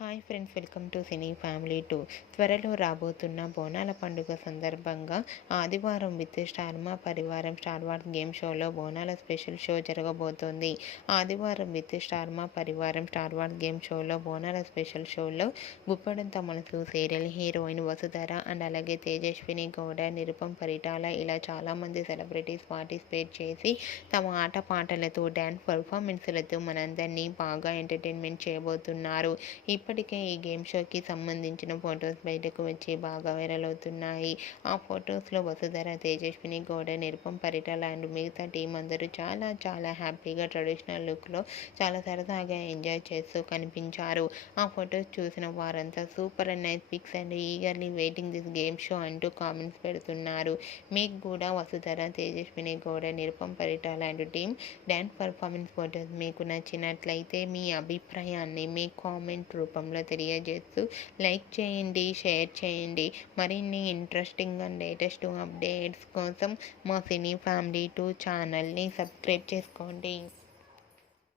Hi friends, welcome to cine family 2. త్వరలో రాబోతున్న బోనాల పండుగ సందర్భంగా ఆదివారం విత్ స్టార్మా పరివారం స్టార్ వార్స్ గేమ్ షోలో బోనాల స్పెషల్ షో జరగబోతోంది. ఆదివారం విత్ స్టార్మా పరివారం స్టార్ వార్స్ గేమ్ షోలో బోనాల స్పెషల్ షోలో గుప్పడంత మనసు సీరియల్ హీరోయిన్ వసుధర అండ్ అలాగే తేజస్విని గౌడ, నిరుపం పరిటాల ఇలా చాలామంది సెలబ్రిటీస్ పార్టిసిపేట్ చేసి తమ ఆట పాటలతో డ్యాన్స్ పర్ఫార్మెన్స్లతో మనందరినీ బాగా ఎంటర్టైన్మెంట్ చేయబోతున్నారు. ఇప్పటికే ఈ గేమ్ షోకి సంబంధించిన ఫొటోస్ బయటకు వచ్చి బాగా వైరల్ అవుతున్నాయి. ఆ ఫొటోస్లో వసుధర, తేజస్విని గౌడ, నిరుపం పరిటాల అండ్ మిగతా టీం అందరూ చాలా చాలా హ్యాపీగా ట్రెడిషనల్ లుక్లో చాలా సరదాగా ఎంజాయ్ చేస్తూ కనిపించారు. ఆ ఫొటోస్ చూసిన వారంతా super and nice pics and eagerly waiting this game show అంటూ కామెంట్స్ పెడుతున్నారు. మీకు కూడా Vasudhara, Tejaswini Gowda, Nirupam Paritala and team dance performance photos మీకు నచ్చినట్లయితే మీ అభిప్రాయాన్ని మీ కామెంట్ రూపంలో తెలియజేస్తూ లైక్ చేయండి, షేర్ చేయండి. మరిన్ని ఇంట్రెస్టింగ్ అండ్ లేటెస్ట్ అప్డేట్స్ కోసం మా సినీ ఫ్యామిలీ 2 ఛానల్ని సబ్స్క్రైబ్ చేసుకోండి.